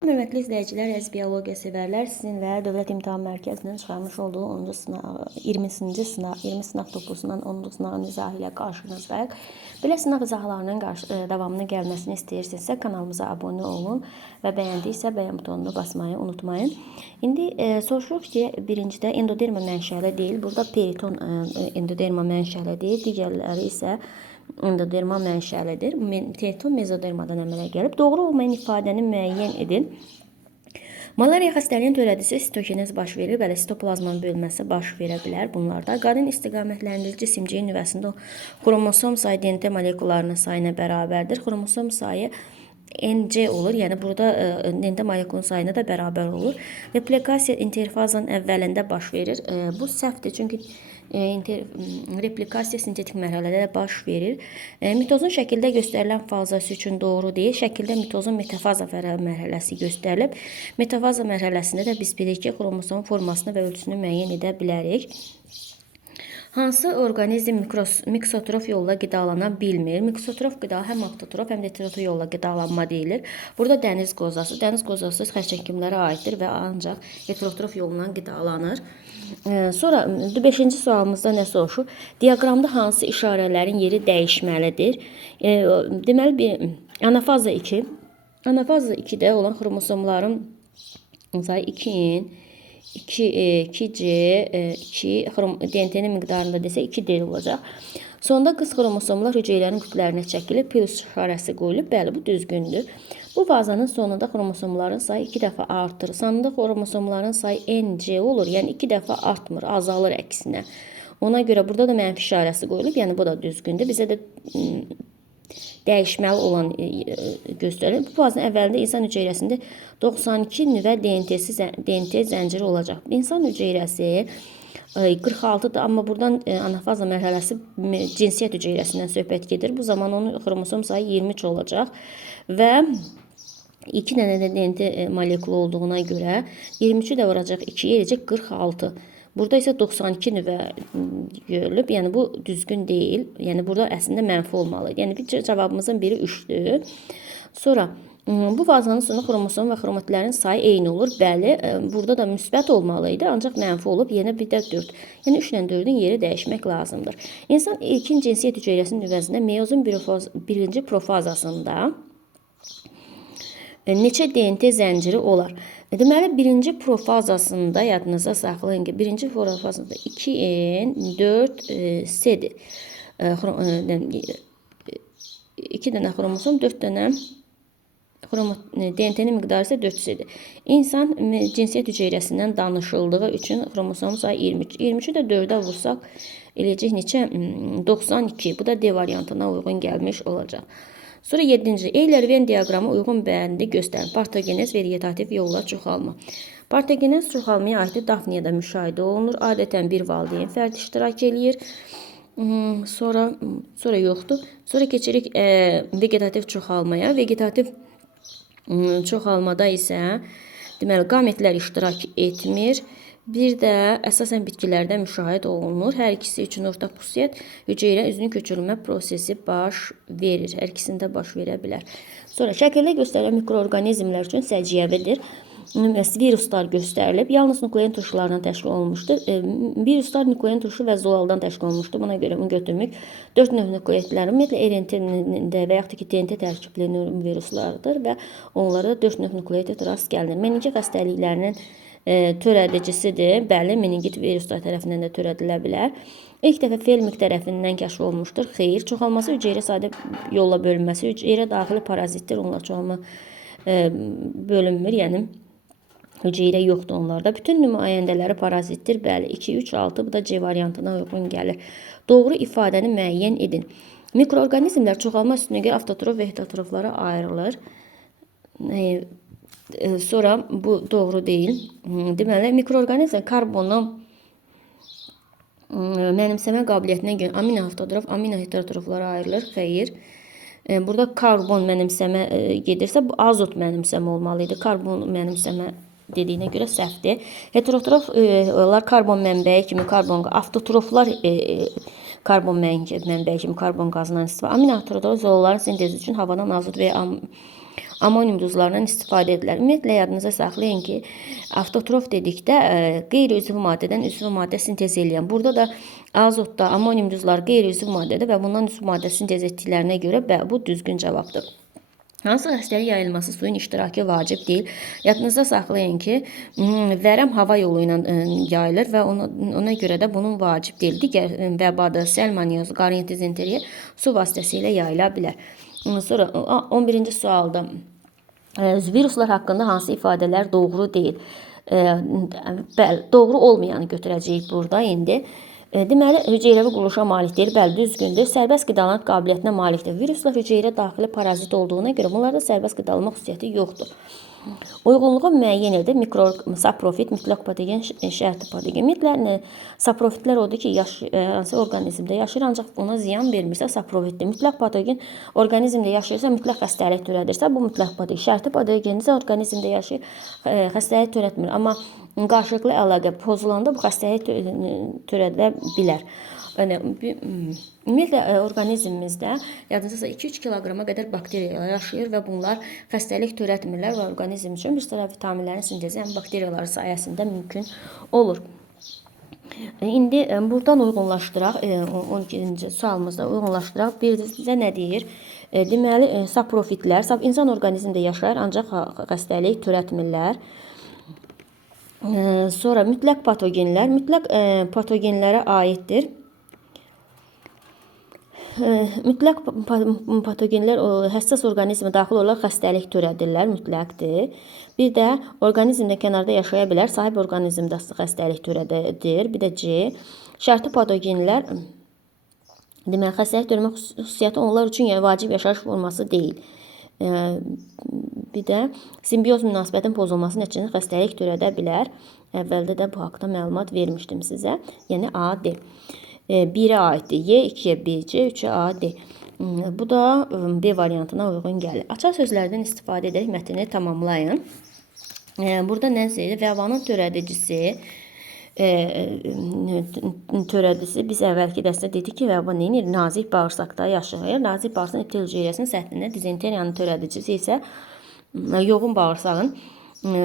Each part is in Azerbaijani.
Hörmətli izləyicilər, əziz biologiya sevərlər, sizinlə Dövlət İmtahan Mərkəzinin çıxarmış olduğu 10-cu sınaq, 20-ci sınaq, 20 sınaq toplusundan 10-cu sınağın izahı ilə qarşınızdayıq. Belə sınaq izahlarının davamını gəlməsini istəyirsinizsə kanalımıza abunə olun və bəyəndiysə bəyən butonunu basmayı unutmayın. İndi soruşuruq ki, birincidə endoderma mənşəli deyil, burada periton endoderma mənşəli deyil, digərləri isə endoderma mənşəlidir. Periton mezodermadan əmələ gəlib. Doğru olmayan ifadəni müəyyən edin. Malariya xəstəliyinin törədicisi sitokinez baş verir. Bəli, sitoplazmanın bölünməsi baş verə bilər bunlarda. Qadın istiqamətləndiricici simciyi nüvəsində xromosom sayı DNT molekularının sayına bərabərdir. Xromosom sayı NC olur. Yəni burada DNT molekulun sayına da bərabər olur. Replikasiya interfazanın əvvəlində baş verir. Bu səhvdir, çünki replikasiya sintetik mərhələdə baş verir. Mitozun şəkildə göstərilən fazası üçün doğru deyil. Şəkildə mitozun metafaza mərhələsi göstərilib. Metafaza mərhələsində də biz bilirik ki, xromosom formasını və ölçüsünü müəyyən edə bilərik. Hansı orqanizm miksotrof yolla qidalana bilmir? Miksotrof qida həm autotrof, həm də heterotrof yolla qidalanma deyilir. Burada dəniz qozası. Dəniz qozası xərçəngimlərə aiddir və ancaq heterotrof yolla qidalanır. Sonra 5-ci sualımızda nə soruşur? Diaqramda hansı işarələrin yeri dəyişməlidir? Deməli, anafaza 2. Anafaza 2-də olan xromosomların sayı 2-in 2C, 2 DNT-nin miqdarında desə 2D olacaq. Sonda qız xromosomlar hüceyrələrin kütlərinə çəkilib, plus işarəsi qoyulub. Bəli, bu düzgündür. Bu fazanın sonunda xromosomların sayı 2 dəfə artır. Sonunda xromosomların sayı NC olur. Yəni 2 dəfə artmır, azalır əksinə. Ona görə burada da mənfi işarəsi qoyulub. Yəni bu da düzgündür. Bizə də dəyişməli olan göstərir. Bu fazın əvvəlində insan hüceyrəsində 92 nüvə DNT zənciri olacaq. İnsan hüceyrəsi 46'da, amma buradan anafaza mərhələsi cinsiyyət hüceyrəsindən söhbət gedir. Bu zaman onun xromosom sayı 23 olacaq və 2 dənə də DNT molekulu olduğuna görə 23'ü də vuracaq 2'yə edəcək 46. Burada isə 92 nüvə görülüb. Yəni bu düzgün deyil. Yəni burada əslində mənfi olmalı. Yəni cavabımızın biri 3'dür. Sonra bu fazanın sonu xromosom və xromatidlərin sayı eyni olur. Bəli, burada da müsbət olmalıydı, ancaq mənfi olub. Yenə bir də 4. Yəni 3 ilə 4-ün yeri dəyişmək lazımdır. İnsan ilkin cinsiyyət hüceyrəsinin nüvəsində meyozun birinci profazasında neçə DNT zənciri olar? Deməli, birinci profazasında yadınıza saxlayın ki, birinci profazasında 2N4C-dir. 2 dənə xromosom, 4 dənə DNT-nin miqdarı isə 4C-dir. İnsan cinsiyyət hüceyrəsindən danışıldığı üçün xromosom sayı 23. 23'ü də 4'ə vursaq, eləyəcək neçə? 92. Bu da D variantına uyğun gəlmiş olacaq. Sonra 7-ci. Eyler-Venn diaqramı uyğun bəndi göstərin. Partogenez və vegetativ yolla çoxalma. Partogenez çoxalmaya aiddir. Dafniyada müşahidə olunur. Adətən bir valideyn fərd iştirak eləyir. Sonra yoxdur. Sonra keçirik vegetativ çoxalmaya. Vegetativ çoxalmada isə deməli qametlər iştirak etmir. Bir də əsasən bitkilərdə müşahidə olunur. Hər ikisi üçün ortaq xüsusiyyət hüceyrə üzünün köçürülmə prosesi baş verir. Hər ikisində baş verə bilər. Sonra şəkildə göstərilən mikroorqanizmlər üçün səciyyəvidir. Viruslar göstərilib. Yalnız nuklein turşularından təşkil olunmuşdur. Viruslar nuklein turşu və zoaldan təşkil olunmuşdur. Buna görə bunu götürmük. 4 növ nukleitlər ümumiyyətlə RNT-də və yaxud da ki DNT tərkibli viruslardır və onlara 4 növ nukleit rast gəlinir. Meningit xəstəliklərinin törədicisidir. Bəli, meningit viruslar tərəfindən də törədilə bilər. İlk dəfə Felmik tərəfindən kəşf olunmuşdur. Xeyr, çoxalması hüceyrə sadə yolla bölünməsi, hüceyrə daxili parazitdir. Onlar çoxalma bölünmür, yəni hüceyrə yoxdur onlarda. Bütün nümayəndələri parazitdir. Bəli, 2, 3, 6 bu da C variantına uyğun gəlir. Doğru ifadəni müəyyən edin. Mikroorqanizmlər çoxalma üstünə görə avtotrof və heterotroflara ayrılır. Sonra bu doğru deyil. Deməli, mikroorqanizm karbonu mənimsəmə qabiliyyətinə görə amino avtotrof, amino heterotroflara ayrılır. Xeyr. Burada karbon mənimsəmə gedirsə, bu azot mənimsəmə olmalıydı. Karbon mənimsəmə dediyinə görə səhvdir. Heterotroflar karbon mənbəyi kimi avtotroflar karbon mənbəyi kimi karbon qazından istifadə. Amino heterotrof zolaların sintezi üçün havadan azot və amonium duzlarından istifadə edilir. Ümumiyyətlə yadınıza saxlayın ki, avtotrof dedikdə qeyri-üzvü maddədən üzvü maddə sintez edən. Burada da azotda amonium duzları qeyri-üzvü maddədir və bundan üzvü maddə sintez etdiklərinə görə bu düzgün cavabdır. Hansı xəstəlik yayılması suyun iştirakı vacib deyil. Yadınızda saxlayın ki, vərəm hava yolu ilə yayılır və ona görə də bunun vacib deyil. Digər vəbadır, salmonelloz, qarın dizenteriya su vasitəsilə yayıla bilər. Sonra 11-ci sualda viruslar haqqında hansı ifadələr doğru deyil? Bəli, doğru olmayanı götürəcəyik burada indi. Deməli, hüceyrəvi quruluşa malik deyil, bəli, düzgündür. Sərbəst qidalanma qabiliyyətinə malikdir. Viruslar hüceyrə daxili parazit olduğuna görə bunlarda sərbəst qidalanma xüsusiyyəti yoxdur. Uyğunluğu müəyyən edir. Saprofit, mütləq patogen, şərti patogen. Ümumiyyətlə, saprofitlər odur ki, hansı orqanizmdə yaşayır, ancaq ona ziyan vermirsə saprofitdir. Mütləq patogen orqanizmdə yaşayırsa, mütləq xəstəlik törədirsə, bu mütləq patogen. Şərti patogen isə orqanizmdə yaşayır, xəstəlik törətmir. Amma qarşılıqlı əlaqə pozulanda bu xəstəlik törədə bilər. Ümumiyyətlə, orqanizmimizdə yadınızda 2-3 kiloqrama qədər bakteriyalar yaşayır və bunlar xəstəlik törətmirlər və orqanizm üçün bir sıra vitaminlərin sintezi bakteriyalar sayəsində mümkün olur. İndi buradan uyğunlaşdıraq, 12-ci sualımızda uyğunlaşdıraq. Bir də nə deyir? Deməli, saprofitlər insan orqanizmdə yaşayır, ancaq xəstəlik törətmirlər. Sonra mütləq patogenlər, mütləq patogenlərə aiddir. Mütləq patogenlər həssas orqanizmə daxil olaraq xəstəlik törədirlər, mütləqdir. Bir də orqanizmdə kənarda yaşaya bilər, sahib orqanizmdə xəstəlik törədir. Bir də C, şərti patogenlər, deməli, xəstəlik törətmə xüsusiyyəti onlar üçün vacib yaşayış forması deyil. Bir də simbiyoz münasibətin pozulması nəticəsində xəstəlik törədə bilər. Əvvəldə də bu haqda məlumat vermişdim sizə. Yəni A, D. 1-ə aiddir Y, 2-yə B, C, 3-ə A, D. Bu da B variantına uyğun gəlir. Açar sözlərdən istifadə edərək mətni tamamlayın. Burada nə deyir? Vəbanın törədicisi biz əvvəlki dərsdə dedik ki, vəba neyinir? Nazik bağırsaqda yaşayır. Nazik bağırsağın eptel hüceyrəsinin səthində, dizenteriyanın törədicisi isə yoğun bağırsağın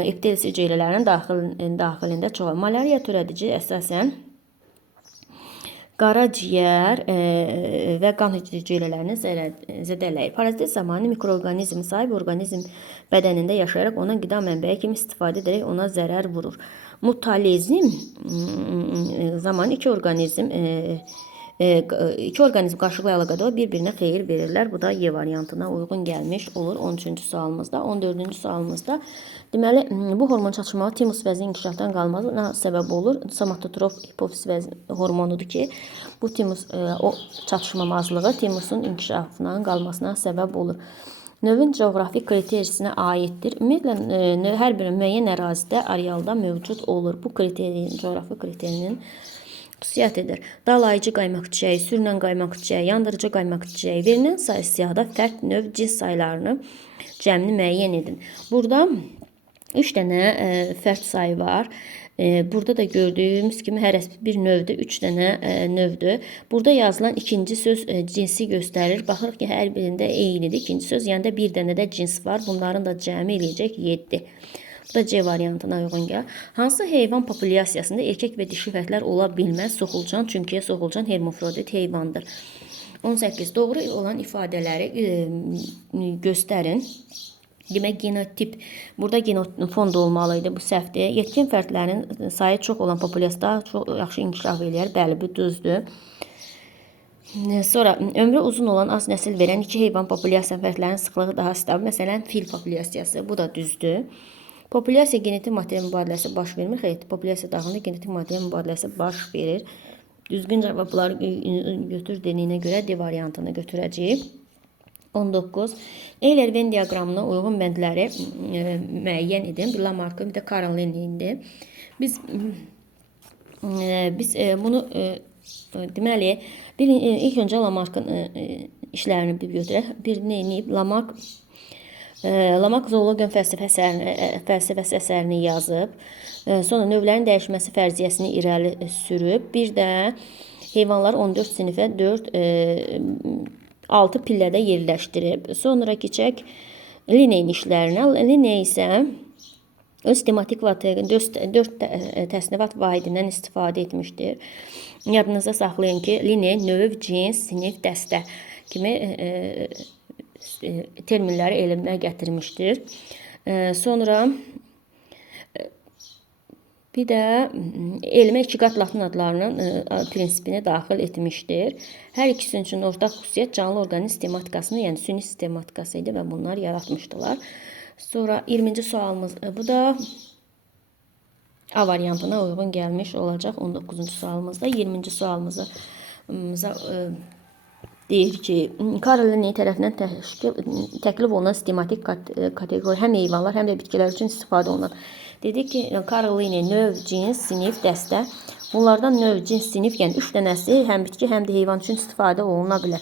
eptel hüceyrələrinin daxilində çoxalır. Malariya törədici əsasən qaraciyər və qan hüceyrələrini zədələyir. Parazit zamanı mikroorqanizm sahib orqanizm bədənində yaşayaraq ona qida mənbəyi kimi istifadə edərək ona zərər vurur. Mutalezm zamanı iki orqanizm qarşılıqlı əlaqədə bir-birinə xeyir verirlər. Bu da Y variantına uyğun gəlmiş olur 13-cü sualımızda. 14-cü sualımızda deməli, bu hormon çatışmalı timus vəzi inkişafdan qalmasına səbəb olur. Somatotrof hipofiz vəzi hormonudur ki, bu timus çatışmamazlığı timusun inkişafından qalmasına səbəb olur. Növün coğrafi kriterisinə aiddir. Ümumiyyətlə, hər bir müəyyən ərazidə, arealda mövcud olur. Bu coğrafi kriterinin xüsusiyyətidir. Dalayıcı qaymaq çiçəyi, sürünən qaymaq çiçəyi, yandırıcı qaymaq çiçəyi. Verilən sayı siyahıda fərq növ cins saylarını cəmini müəyyən edin. Burada 3 dənə fərq sayı var. Burada da gördüyümüz kimi hər bir növdə 3 dənə növdür. Burada yazılan ikinci söz cinsi göstərir. Baxırıq ki, hər birində eynidir. İkinci söz, yəni də bir dənə də cins var. Bunların da cəmi eləyəcək 7. Bu da C variantına uyğun gəlir. Hansı heyvan populyasiyasında erkək və dişi fərqlər ola bilməz? Soxulcan, çünki soxulcan hermafrodit heyvandır. 18. Doğru olan ifadələri göstərin. Demək, genotip, burada genofond olmalıydı, bu səhvdir. Yetkin fərdlərin sayı çox olan populyasiyada çox yaxşı inkişaf eləyər. Bəli, bu düzdür. Sonra, ömrü uzun olan az nəsil verən iki heyvan populyasiya fərdlərinin sıxlığı daha stabil. Məsələn, fil populyasiyası, bu da düzdür. Populyasiya genetik material mübadiləsi baş vermir. Xeyr, populyasiya daxilində genetik material mübadiləsi baş verir. Düzgün cavabları götür deniyinə görə D variantını götürəcəyik. 19. Euler-Venn diaqramına uyğun bəndləri müəyyən edin. Bir Lamarck'ın, bir də Karl Lenne'indir. Biz bunu deməli, ilk öncə Lamarck'ın işlərini bir götürək. Bir neyini? Lamarck zoologiya fəlsəfəsi əsərini yazıb. Sonra növlərin dəyişməsi fərziyyəsini irəli sürüb. Bir də heyvanları 14 sinifə 6 pillədə yerləşdirib. Sonra keçək lineyin işlərinə. Line isə öz tematik vatının 4 təsnifat vahidindən istifadə etmişdir. Yadınızda saxlayın ki, line növ, cins, sinif, dəstə kimi terminləri elmə gətirmişdir. Sonra bir də elmə iki qat latın adlarının prinsipini daxil etmişdir. Hər ikisi üçün ortaq xüsusiyyət canlı orqanizm sistematikasını, yəni süni sistematikası idi və bunlar yaratmışdılar. Sonra 20-ci sualımız, bu da A variantına uyğun gəlmiş olacaq. 19-cu sualımızda. 20-ci sualımıza deyir ki, Karl Linne tərəfindən təklif olunan sistematik kateqoriya həm heyvanlar, həm də bitkilər üçün istifadə olunan. Dedik ki, Karl Linne növ, cins, sinif, dəstə. Bunlardan növ, cins, sinif, yəni 3 dənəsi həm bitki, həm də heyvan üçün istifadə oluna bilər.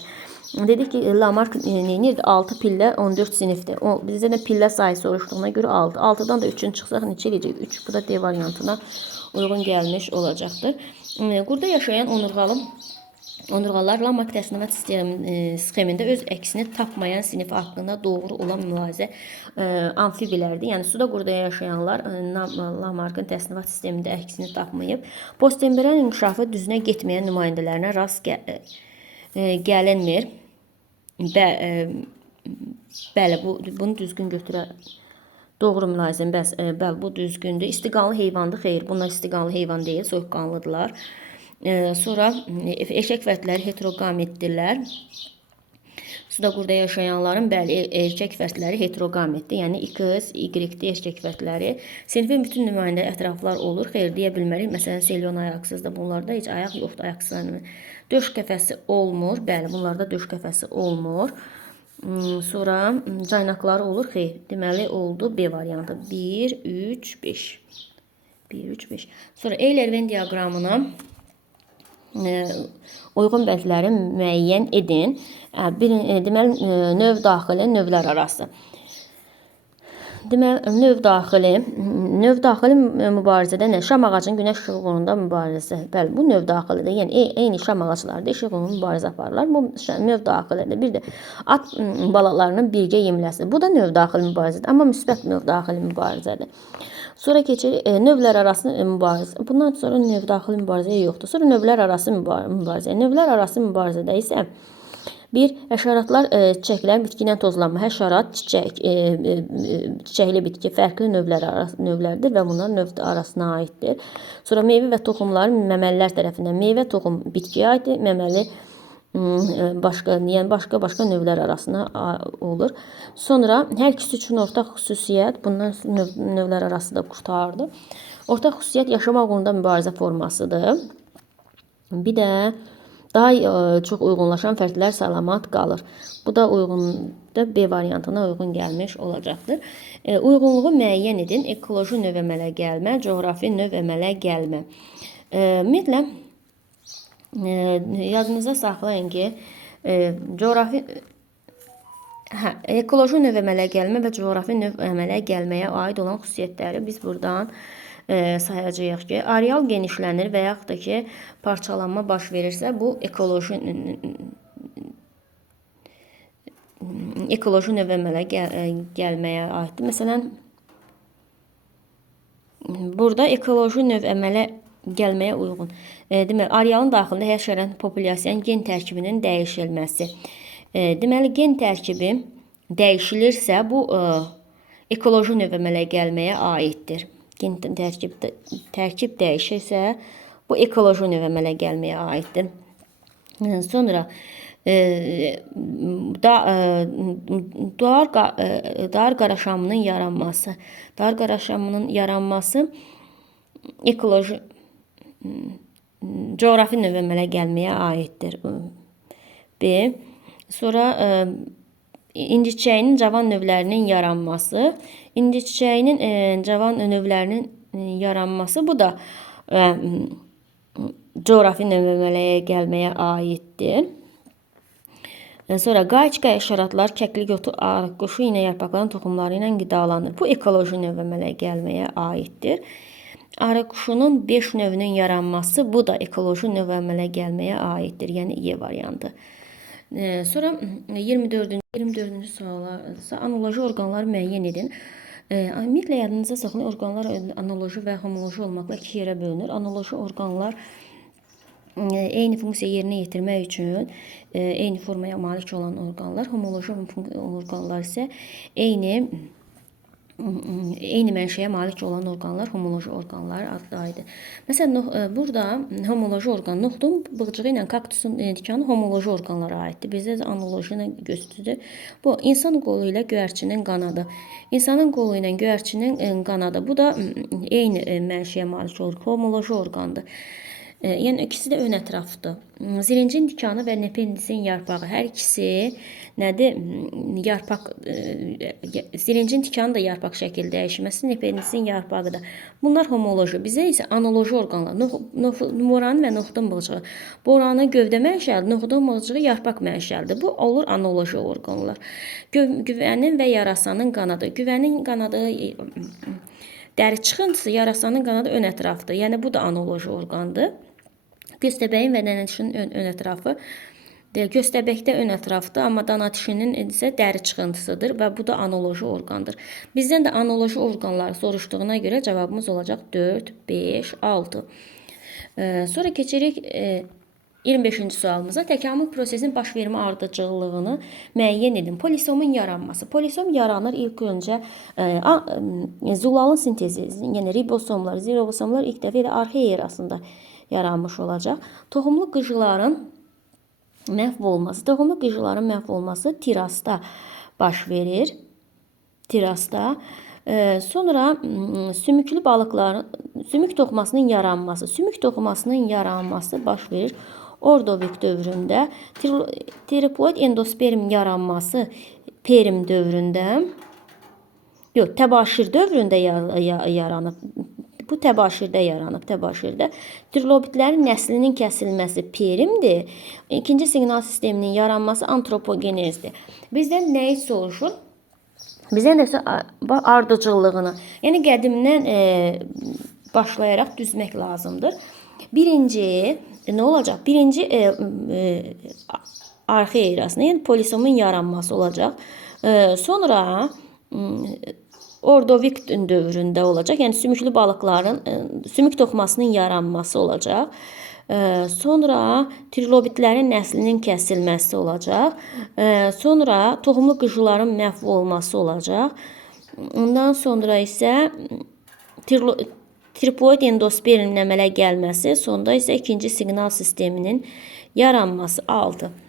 Dedik ki, Lamarck neyirdi? 6 pillə 14 sinifdir. Bizdə də pillə sayı soruşduğuna görə 6. 6-dan da 3-ün çıxsaq neçə eləyəcək? 3. Bu da D variantına uyğun gəlmiş olacaqdır. Burada yaşayan onurğalar Lamarck təsnifat sxemində öz əksini tapmayan sinif haqqında doğru olan mülahizə amfibilərdir. Yəni suda qurda yaşayanlar Lamarck'ın təsnifat sistemində əksini tapmayıb. Posttemporal inkişafı düzünə getməyən nümayəndələrinə rast gəlinmir. Bəli, bunu düzgün götürə. Doğru mülahizəm, bəli, bu düzgündür. İstiqanlı heyvandır, xeyr, bunlar istiqanlı heyvan deyil, soyuqqanlıdırlar. Sonra eşək fərdləri heterogametdirlər. Suda qurda yaşayanların bəli, erkək fərdləri heterogametdir. Yəni X, Y-dir erkək fərdləri. Sinifin bütün nümayəndə ətraflar olur. Xeyr, deyə bilmərik. Məsələn, selyon ayaqsızdır. Bunlarda heç ayaq yoxdur, ayaqsızlar. Döş qəfəsi olmur. Bəli, bunlarda döş qəfəsi olmur. Sonra caynaqları olur. Xeyr, deməli oldu B variantı. 1, 3, 5. 1, 3, 5. Sonra Euler-Venn diaqramına uyğun bəndləri müəyyən edin. Deməli, növ daxili, növlər arası. Deməli, növ daxili mübarizədə nə? Şam ağacının günəş işığında mübarizəsi. Bəli, bu növ daxilidir. Yəni, eyni şam ağaclarda işığında mübarizə aparırlar. Bu növ daxilidir. Bir də at balalarının birgə yemləsi. Bu da növ daxili mübarizədir. Amma müsbət növ daxili mübarizədir. Sonra keçirik növlər arası mübarizə. Bundan sonra növ daxili mübarizə yoxdur. Sonra növlər arası mübarizə. Növlər arası mübarizədə isə bir, həşəratlar, çiçəklər, bitki ilə tozlanma. Həşərat, çiçəkli bitki fərqli növlərdir və bunlar növ arasına aiddir. Sonra meyvə və toxumlar məməlilər tərəfindən. Meyvə, toxum bitkiyə aiddir, məməli başqa növlər arasına olur. Sonra hər ikisi üçün ortaq xüsusiyyət, bundan növlər arası da qurtardı. Ortaq xüsusiyyət yaşamaq uğrunda mübarizə formasıdır. Bir də daha çox uyğunlaşan fərdlər salamat qalır. Bu da B variantına uyğun gəlmiş olacaqdır. Uyğunluğu müəyyən edin. Ekoloji növ əmələ gəlmə, coğrafi növ əmələ gəlmə. Ümumiyyətlə, yadınıza saxlayın ki, ekoloji növ əmələ gəlmə və coğrafi növ əmələ gəlməyə aid olan xüsusiyyətləri biz buradan sayacağıq ki, areal genişlənir və yaxud da ki, parçalanma baş verirsə, bu ekoloji növ əmələ gəlməyə aiddir. Məsələn, burada ekoloji növ əmələ gəlməyə uyğun. Deməli, arealın daxilində həşərat populyasiyanın gen tərkibinin dəyişilməsi. Deməli, gen tərkibi dəyişilirsə, bu ekoloji növ əmələ gəlməyə aiddir. Gen tərkib dəyişirsə, bu ekoloji növ əmələ gəlməyə aiddir. Sonra dar qaraşamının yaranması. Dar qaraşamının yaranması ekoloji coğrafi növ əmələ gəlməyə aiddir. B. Sonra İnci çiçəyinin cavan növlərinin yaranması. İnci çiçəyinin cavan növlərinin yaranması, bu da coğrafi növ əmələ gəlməyə aiddir. Sonra qayçqa həşəratlar, kəklik otu, arıq quşu, iynə yarpaqların toxumları ilə qidalanır. Bu ekoloji növ əmələ gəlməyə aiddir. Arıq quşunun 5 növünün yaranması, bu da ekoloji növ əmələ gəlməyə aiddir. Yəni E variantı. Sonra 24-cü sualsa analoji orqanları müəyyən edin. Ümumiyyətlə yadınızda saxlayın, orqanlar analoji və homoloji olmaqla iki yerə bölünür. Analoji orqanlar eyni funksiya yerinə yetirmək üçün eyni formaya malik olan orqanlar, homoloji orqanlar isə eyni mənşəyə malik olan orqanlar homoloji orqanlar adlaydı. Məsələn, burada homoloji orqan noxudun bığcığı ilə kaktusun tikanı homoloji orqanlara aiddir. Bizdə də analoji ilə göstərilir. Bu insan qolu ilə göyərçinin qanadı. İnsanın qolu ilə göyərçinin qanadı. Bu da eyni mənşəyə malik olur. Homoloji orqandır. Yəni ikisi də ön ətrafdır. Zilincin tikanı və nependisin yarpağı hər ikisi nədir? Yarpaq zilincin tikanı da yarpaq şəkil dəyişməsi, nependisin yarpağı da. Bunlar homoloji. Bizə isə analoji orqanlar. Boranın və noxudun bığcığı. Boranın gövdə mənşəlidir, noxudun bığcığı yarpaq mənşəlidir. Bu olur analoji orqanlar. Güvənin və yarasanın qanadı. Güvənin qanadı dəri çıxıntısı, yarasanın qanadı ön ətrafdır. Yəni bu da analoji orqandır. Göstəbəyin və dənətişinin ön ətrafı göstəbəkdə ön ətrafdır, amma danatişinin isə dəri çıxıntısıdır və bu da analoji orqandır. Bizdən də analoji orqanları soruşduğuna görə cavabımız olacaq 4, 5, 6. Sonra keçirik 25-ci sualımıza. Təkamül prosesinin baş vermə ardıcıllığını müəyyən edin. Polisomun yaranması. Polisom yaranır ilk öncə zulalın sintezi, yəni ribosomlar ilk dəfə elə arxeya erasında yaranmış olacaq. Toxumlu qıcıların məhv olması. Toxumlu qıcıların məhv olması tirasda baş verir. Tirasda. Sonra sümüklü balıqların, sümük toxumasının yaranması. Sümük toxumasının yaranması baş verir Ordovik dövründə. Triploid endosperm yaranması Perm dövründə. Yox, təbaşir dövründə yaranıb. Bu təbaşirdə yaranıb, təbaşirdə. Trilobitlərin nəslinin kəsilməsi Permdir. İkinci siqnal sisteminin yaranması antropogenezdir. Bizdən nəyi soruşur? Bizdən də ardıcıllığını, yəni qədimdən başlayaraq düzmək lazımdır. Birinci, nə olacaq? Birinci arxeya erasında, yəni polisomun yaranması olacaq. Sonra Ordovik dövründə olacaq. Yəni sümüklü balıqların sümük toxumasının yaranması olacaq. Sonra trilobitlərin nəslinin kəsilməsi olacaq. Sonra toxumlu qıcıların məhv olması olacaq. Ondan sonra isə triploid endospermin əmələ gəlməsi, sonda isə ikinci siqnal sisteminin yaranması 6.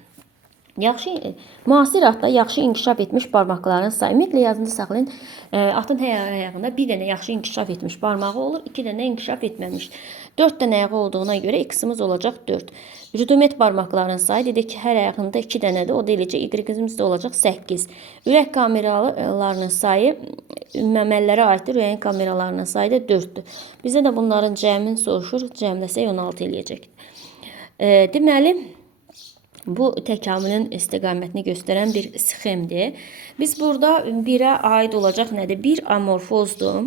Müasir atda yaxşı inkişaf etmiş barmaqların sayı. Ümumiyyətlə yazında saxlayın. Atın hər ayağında bir dənə yaxşı inkişaf etmiş barmağı olur, 2 dənə inkişaf etməmiş. 4 dənə ayağı olduğuna görə x-imiz olacaq 4. Rudimet barmaqların sayı dedik ki, hər ayağında 2 dənədir. O da eləcə y-imiz də olacaq 8. Ürək kameralarının sayı məməllərə aiddir. Ürəyin kameralarının sayı da 4-dür. Bizə də bunların cəmini soruşur. Cəmləsək 16 eləyəcək. Deməli, bu təkamülün istiqamətini göstərən bir sxemdir. Biz burada 1-ə aid olacaq nədir? 1 amorfozdur.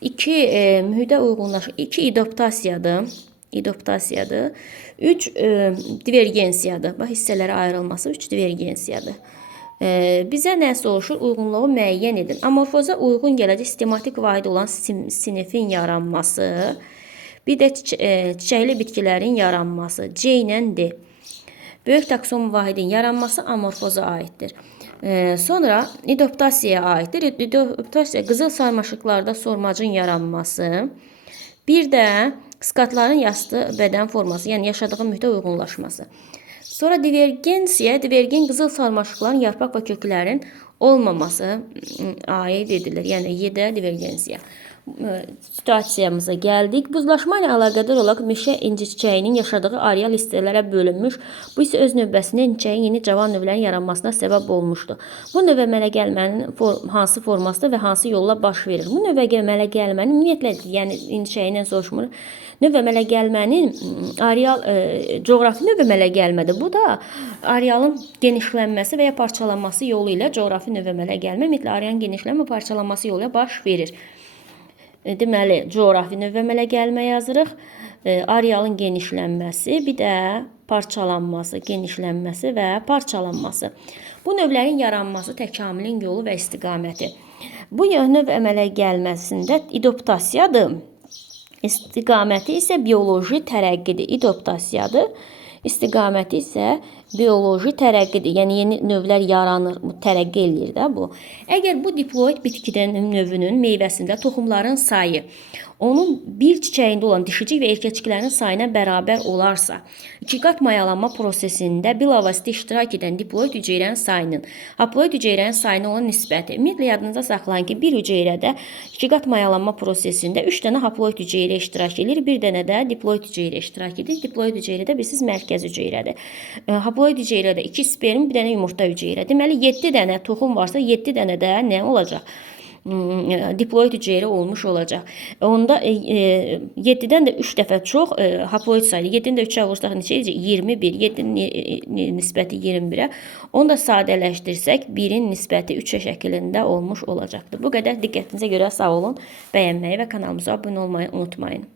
2 mühitə uyğunlaşır. 2 idoptasiyadır. 3 divergensiyadır. Bax, hissələrə ayrılması 3 divergensiyadır. Bizə nə soruşur? Uyğunluğu müəyyən edin. Amorfoza uyğun gələcək sistematik vahid olan sinifin yaranması. Bir də çiçəkli bitkilərin yaranması. C ilə D. Böyük takson vahidin yaranması amorfoza aiddir. Sonra idoptasiyaya aiddir. İdoptasiya qızıl sarmaşıqlarda sormacın yaranması. Bir də skatların yastı bədən forması, yəni yaşadığı mühitə uyğunlaşması. Sonra divergen qızıl sarmaşıqların yarpaq və köklərin olmaması aid edilir. Yəni Y-də divergensiya. Situasiyamıza gəldik. Buzlaşma ilə əlaqədar olaraq meşə inci çiçəyinin yaşadığı areal hissələrə bölünmüş. Bu isə öz növbəsində çiçəyin yeni cavan növlərin yaranmasına səbəb olmuşdu. Bu növ əmələ gəlmənin hansı formasında və hansı yolla baş verir? Bu növ əmələ gəlmənin ümumiyyətlə, yəni inci çiçəyindən soruşmur. Növ əmələ gəlmənin areal coğrafi növ əmələ gəlmədir. Bu da arealın genişlənməsi və ya parçalanması yolu ilə coğrafi növ əmələ gəlmə, ümumiyyətlə arealın genişlənmə və parçalanması yolu ilə baş verir. deməli, coğrafi növ əmələ gəlmə yazırıq. Arealın genişlənməsi, bir də parçalanması, genişlənməsi və parçalanması. Bu növlərin yaranması təkamülün yolu və istiqaməti. Bu növ əmələ gəlməsində idoptasiyadır. İstiqaməti isə bioloji tərəqqidir. İdoptasiyadır. İstiqaməti isə bioloji tərəqqidir. Yəni yeni növlər yaranır, tərəqqi eləyir də bu. Əgər bu diploid bitkidən növünün meyvəsində toxumların sayı onun bir çiçəyində olan dişicik və erkəkçiklərin sayına bərabər olarsa, iki qat mayalanma prosesində bilavasitə iştirak edən diploid hüceyrənin sayının haploid hüceyrənin sayına olan nisbəti. Ümumiyyətlə yadınızda saxlayın ki, bir hüceyrədə iki qat mayalanma prosesində 3 dənə haploid hüceyrə iştirak edir, bir dənə də diploid hüceyrə iştirak edir. Diploid hüceyrədə bilirsiniz mərkəz hüceyrədir. Haploid hüceyrədə 2 sperm, bir dənə yumurta hüceyrə. Deməli 7 dənə toxum varsa, 7 dənə də nə olacaq? Diploid hüceyrə olmuş olacaq. Onda 7-dən də 3 dəfə çox haploid sayı. 7-dən də 3-ə vursaq neçə edəcək? 21. 7-nin nisbəti 21-ə. Onu da sadələşdirsək 1-in nisbəti 3-ə şəklində olmuş olacaqdır. Bu qədər diqqətinizə görə sağ olun. Bəyənməyi və kanalımıza abunə olmayı unutmayın.